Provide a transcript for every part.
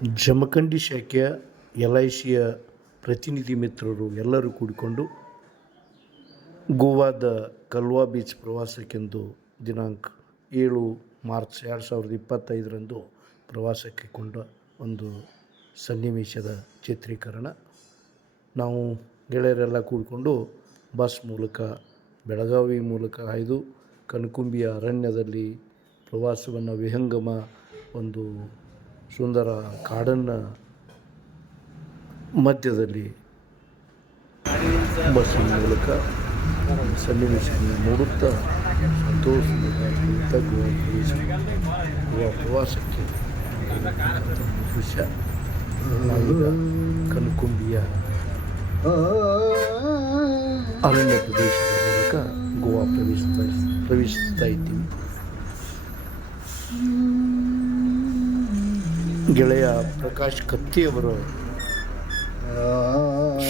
ಜಮಖಂಡಿ ಶಾಖೆಯ L I ಸಿಯ ಪ್ರತಿನಿಧಿ ಮಿತ್ರರು ಎಲ್ಲರೂ ಕೂಡಿಕೊಂಡು ಗೋವಾದ ಕಲ್ವಾ ಬೀಚ್ ಪ್ರವಾಸಕ್ಕೆಂದು ದಿನಾಂಕ ಏಳು ಮಾರ್ಚ್ ಎರಡು ಸಾವಿರದ ಇಪ್ಪತ್ತೈದರಂದು ಪ್ರವಾಸಕ್ಕೆ ಕೊಂಡ ಒಂದು ಸನ್ನಿವೇಶದ ಚಿತ್ರೀಕರಣ. ನಾವು ಗೆಳೆಯರೆಲ್ಲ ಕೂಡಿಕೊಂಡು ಬಸ್ ಮೂಲಕ, ಬೆಳಗಾವಿ ಮೂಲಕ ಹಾಯ್ದು ಕನಕುಂಬಿಯ ಅರಣ್ಯದಲ್ಲಿ ಪ್ರವಾಸವನ್ನು ವಿಹಂಗಮ ಒಂದು ಸುಂದರ ಕಾಡನ್ನು ಮಧ್ಯದಲ್ಲಿ ಬಸ್ಸಿನ ಮೂಲಕ ಸನ್ನಿವೇಶವನ್ನು ನೋಡುತ್ತಾ ಸಂತೋಷದಿಂದ ಪ್ರವಾಸಕ್ಕೆ ದೃಶ್ಯ ನಾವೀಗ ಕನಕುಂಬಿಯ ಅರಣ್ಯ ಪ್ರದೇಶದ ಮೂಲಕ ಗೋವಾ ಪ್ರವೇಶಿಸ್ತಾ ಪ್ರವೇಶಿಸ್ತಾ ಇದ್ದೀವಿ ಗೆಳೆಯ ಪ್ರಕಾಶ್ ಕತ್ತಿಯವರು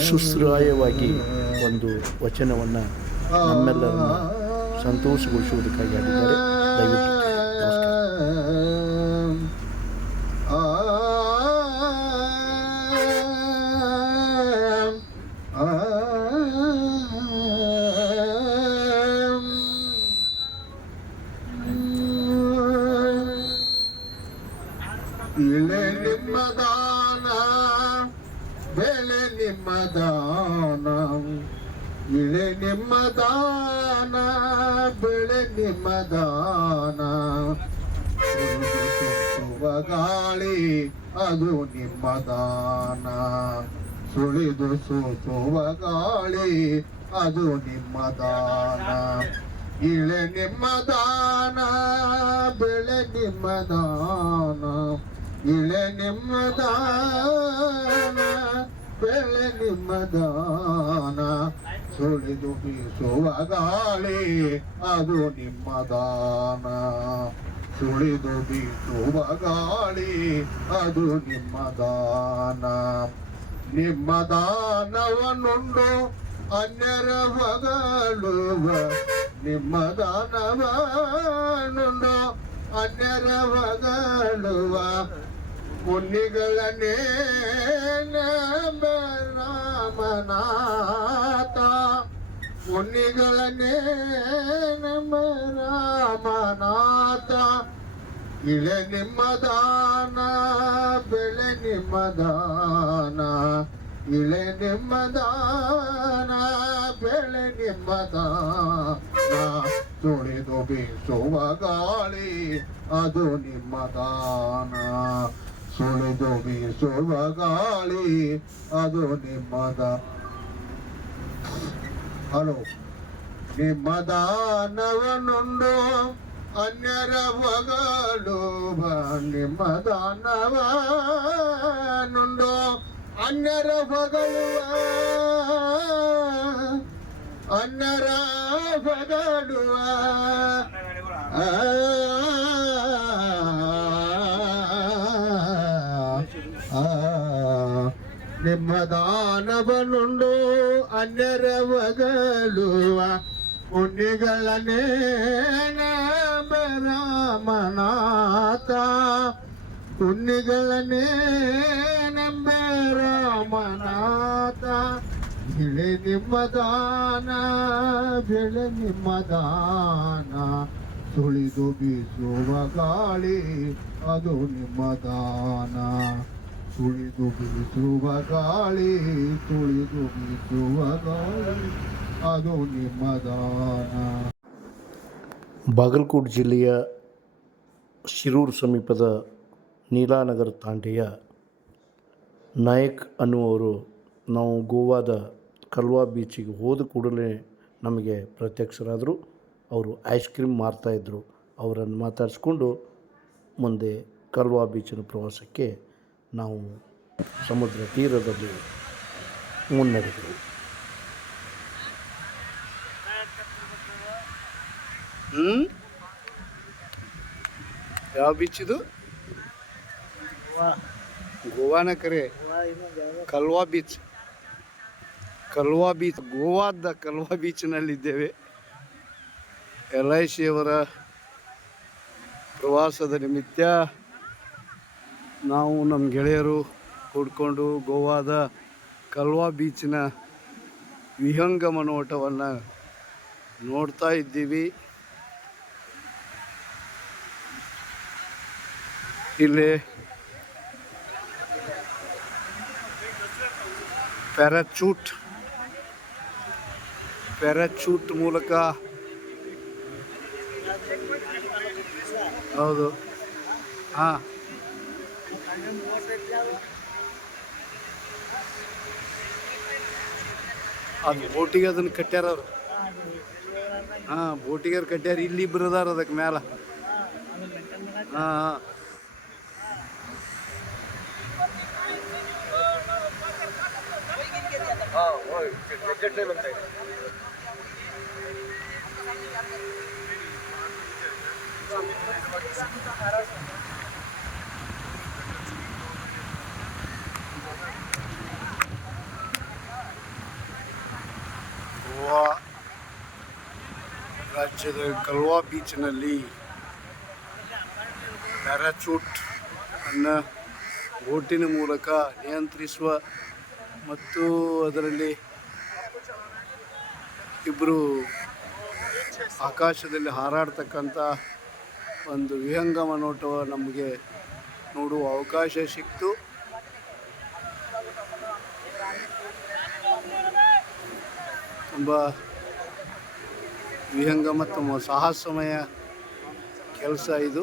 ಶುಶ್ರಾಯವಾಗಿ ಒಂದು ವಚನವನ್ನು ನಮ್ಮೆಲ್ಲರನ್ನು ಸಂತೋಷಗೊಳಿಸುವುದಕ್ಕಾಗಿ ಆಗಿದ್ದಾರೆ ದಯವಿಟ್ಟು ಬೆಳೆ ನಿಮ್ಮ ದಾನ ಸುರಿದು ಸುತ್ತುವ ಗಾಳಿ ಅದು ನಿಮ್ಮ ದಾನ ಸುಳಿದು ಸೂಸುವ ಗಾಳಿ ಅದು ನಿಮ್ಮ ದಾನ ಇಳೆ ನಿಮ್ಮ ದಾನ ಬೆಳೆ ನಿಮ್ಮ ದಾನ ಇಳೆ ನಿಮ್ಮ ದಾನ ಬೆಳೆ ನಿಮ್ಮ ದಾನ ಸುಳಿದು ಬೀಸುವ ಗಾಳಿ ಅದು ನಿಮ್ಮ ದಾನ. ಸುಳಿದು ಬೀಸುವ ಗಾಳಿ ಅದು ನಿಮ್ಮ ದಾನ. ನಿಮ್ಮ ದಾನವನ್ನುಂಡು ಅನ್ಯರ ಬಗಳುವ ನಿಮ್ಮ ದಾನವನ್ನುಂಡು ಅನ್ಯರ ಬಗಳುವ ಪುಣ್ಯಗಳನ್ನೇ ರಾಮನಾಥ ಪುಣ್ಯಗಳನ್ನೇ ನಮ್ಮ ರಾಮನಾಥ ಇಳೆ ನಿಮ್ಮ ದಾನ ಬೆಳೆ ನಿಮ್ಮ ದಾನ ಇಳೆ ನಿಮ್ಮ ದಾನ ಬೆಳೆ ನಿಮ್ಮ ದಾನ ತುಳಿದು ಬೀಸುವ ಗಾಳಿ ಅದು ನಿಮ್ಮ ದಾನ ಸುಳಿದು ಬೀಸುವ ಗಾಳಿ ಅದು ನಿಮ್ಮ ದಾನ ಹಲೋ ನಿಮ್ಮ ದಾನವನುಂಡು ಅನ್ಯರ ಹೊಗಳುವ ನಿಮ್ಮ ದಾನವನುಂಡು ನಿಮ್ಮ ದಾನವನುಂಡು ಅನ್ಯರ ಹೊಗಳುವ ಪುಣ್ಯಗಳನ್ನೇ ರಾಮನಾಥ ಪುಣ್ಯಗಳನ್ನೇ ನಂಬ ರಾಮನಾಥ ಬೆಳೆ ನಿಮ್ಮ ದಾನ ಬೆಳೆ ನಿಮ್ಮ ದಾನ ಸುಳಿದು ಬೀಸುವ ಗಾಳಿ ಅದು ನಿಮ್ಮ ದಾನ ತುಳಿದು ಬೀಸುವ ಗಾಳಿ ತುಳಿದು ಬೀಸುವ ಗಾಳಿ ಅದು ನಿಮ್ಮ ದಾನ. ಬಾಗಲಕೋಟೆ ಜಿಲ್ಲೆಯ ಶಿರೂರು ಸಮೀಪದ ನೀಲಾನಗರ ತಾಂಡೆಯ ನಾಯಕ್ ಅನ್ನುವರು ನಾವು ಗೋವಾದ ಕಲ್ವಾ ಬೀಚಿಗೆ ಹೋದ ಕೂಡಲೇ ನಮಗೆ ಪ್ರತ್ಯಕ್ಷರಾದರು. ಅವರು ಐಸ್ ಕ್ರೀಮ್ ಮಾರ್ತಾಯಿದ್ರು ಅವರನ್ನು ಮಾತಾಡಿಸ್ಕೊಂಡು ಮುಂದೆ ಕಲ್ವಾ ಬೀಚಿನ ಪ್ರವಾಸಕ್ಕೆ ನಾವು ಸಮುದ್ರ ತೀರದಲ್ಲಿ ಮುನ್ನಡೆದೆವು. ಯಾವ ಬೀಚ್ ಇದು? ಗೋವಾನ ಕರೆ. ಕಲ್ವಾ ಬೀಚ್ ಕಲ್ವಾ ಬೀಚ್ ಗೋವಾದ ಕಲ್ವಾ ಬೀಚ್ನಲ್ಲಿದ್ದೇವೆ ಎಲ್ ಐ ಸಿಯವರ ಪ್ರವಾಸದ ನಿಮಿತ್ತ ನಾವು ನಮ್ಮ ಗೆಳೆಯರು ಕೂಡ್ಕೊಂಡು ಗೋವಾದ ಕಲ್ವಾ ಬೀಚಿನ ವಿಹಂಗಮ ನೋಟವನ್ನು ನೋಡ್ತಾ ಇದ್ದೀವಿ. ಇಲ್ಲಿ ಪ್ಯಾರಾಚೂಟ್ ಪ್ಯಾರಾಚೂಟ್ ಮೂಲಕ ಹೌದು. ಹಾಂ. ಅದು ಬೋಟಿಗೆ ಅದನ್ನ ಕಟ್ಟ್ಯಾರ ಅವ್ರು. ಹಾಂ, ಬೋಟಿಗೆ ಕಟ್ಟ್ಯಾರ. ಇಲ್ಲಿ ಇಬ್ಬರು ಅದಾರ ಅದಕ್ಕೆ ಮ್ಯಾಲ. ಹಾಂ ಹಾಂ ಗೋವಾ ರಾಜ್ಯದ ಕಲ್ವಾ ಬೀಚ್ನಲ್ಲಿ ಪ್ಯಾರಾಚೂಟ್ ಅನ್ನು ಬೋಟಿನ ಮೂಲಕ ನಿಯಂತ್ರಿಸುವ ಮತ್ತು ಅದರಲ್ಲಿ ಇಬ್ಬರು ಆಕಾಶದಲ್ಲಿ ಹಾರಾಡ್ತಕ್ಕಂಥ ಒಂದು ವಿಹಂಗಮ ನೋಟವ ನಮಗೆ ನೋಡುವ ಅವಕಾಶ ಸಿಕ್ತು. ತುಂಬ ವಿಹಂಗಮ ತುಂಬ ಸಾಹಸಮಯ ಕೆಲಸ ಇದು.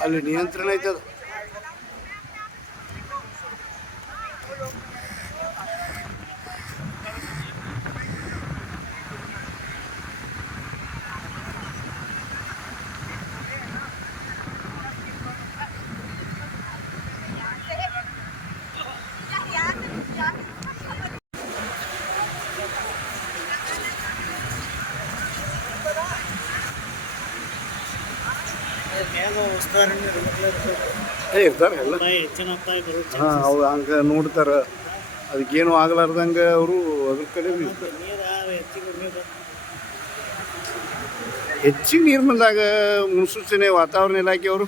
ಅಲ್ಲಿ ನಿಯಂತ್ರಣ ಐತದ ಏ, ಇರ್ತಾರೆ ಎಲ್ಲ. ಹಾಂ, ಅವ್ರು ಹಂಗೆ ನೋಡ್ತಾರೆ. ಅದಕ್ಕೇನು ಆಗ್ಲಾರ್ದಂಗೆ ಅವರು ಅದ್ರ ಕಡೆ ಹೆಚ್ಚಿಗೆ ನೀರು ಬಂದಾಗ ಮುನ್ಸೂಚನೆ ವಾತಾವರಣ ಇಲಾಖೆಯವರು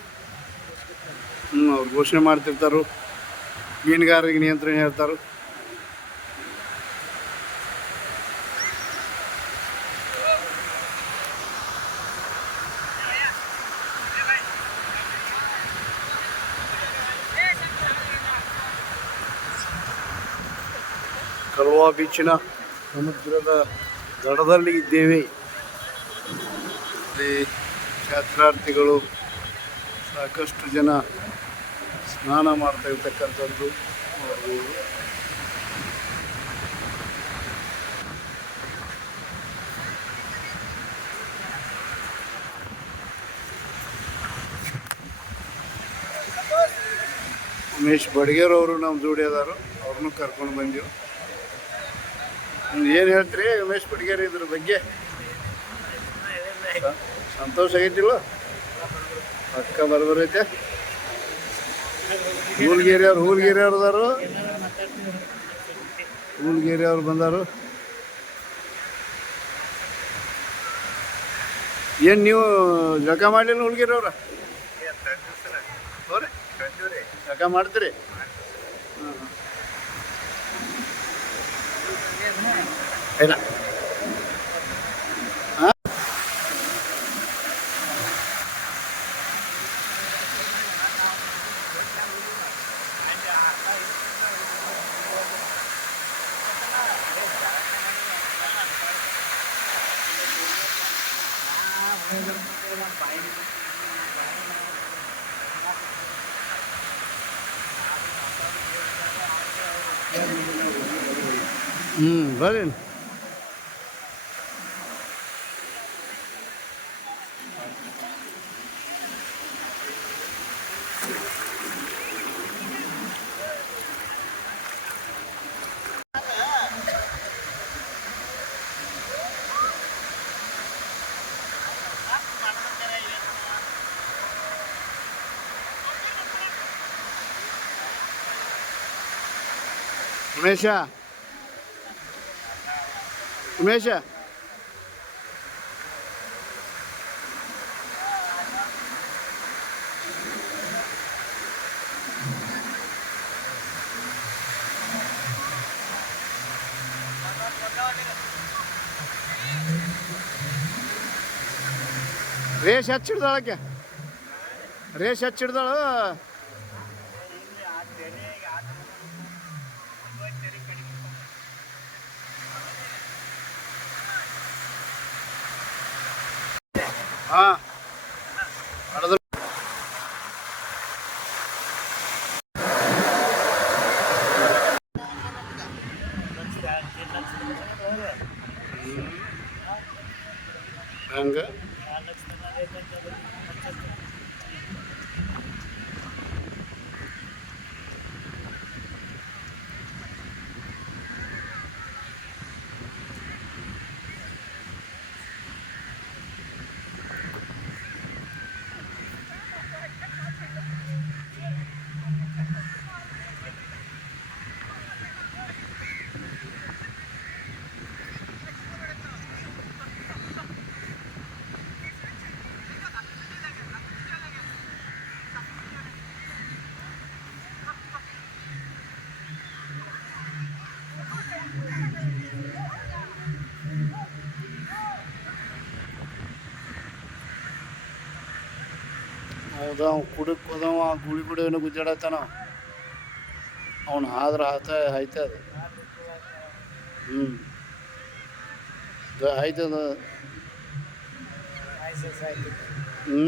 ಹ್ಞೂ ಅವ್ರು ಘೋಷಣೆ ಮಾಡ್ತಿರ್ತಾರೆ. ಮೀನುಗಾರರಿಗೆ ನಿಯಂತ್ರಣ ಹೇಳ್ತಾರೆ. ಕಲ್ವಾ ಬೀಚಿನ ಸಮುದ್ರದ ದಡದಲ್ಲಿ ಇದ್ದೇವೆ. ಅಲ್ಲಿ ಯಾತ್ರಾರ್ಥಿಗಳು ಸಾಕಷ್ಟು ಜನ ಸ್ನಾನ ಮಾಡ್ತಾ ಇರ್ತಕ್ಕಂಥದ್ದು ನೋಡ್ಬೋದು ಉಮೇಶ್ ನಮ್ಮ ಜೋಡಿ ಅದಾರು ಅವ್ರನ್ನೂ ಕರ್ಕೊಂಡು ಬಂದೀವಿ ಏನು ಹೇಳ್ತೀರಿ ಉಮೇಶ್ ಪಟ್ಗೇರಿ ಇದ್ರ ಬಗ್ಗೆ? ಸಂತೋಷ ಆಗೈತಿಲ್ಲ? ಪಕ್ಕ ಬರ್ಬರೈತೆ. ಹೂಲ್ಗೇರಿ ಅವ್ರು ಹೂಲ್ಗೇರಿ ಅವ್ರು ಅದಾರು ಹೂಲ್ಗೇರಿ ಅವ್ರು ಬಂದಾರು. ಏನು ನೀವು ಜಳಕ ಮಾಡಲಿಲ್ಲ ಹುಡುಗಿರಿ ಅವ್ರ ಜಳಕ ಮಾಡ್ತೀರಿ? ಹಾಂ ಇಲ್ಲ ಹ್ಞೂ ಬರ್ರಿ ಉಮೇಶ ಉಮೇಶ ರೇಷ್ ಹಚ್ಚಿಡ್ದಾಳಕ್ಕೆ ರೇಷ್ ಹಚ್ಚಿಡ್ದಾಳು ಹಾ ಹೊಡೆದ್ರು. ಹಂಗ ಹೌದಾ ಅವ್ನು ಕುಡಕ್ಕೆ ಹೋದವ ಗುಳಿ ಗುಡಿ ಏನೋ ಗುಜ್ಜಾಡತ್ತಾನ ಅವನು ಆದ್ರೆ ಆತ ಆಯ್ತದ? ಹ್ಞೂ ಆಯ್ತದ ಹ್ಞೂ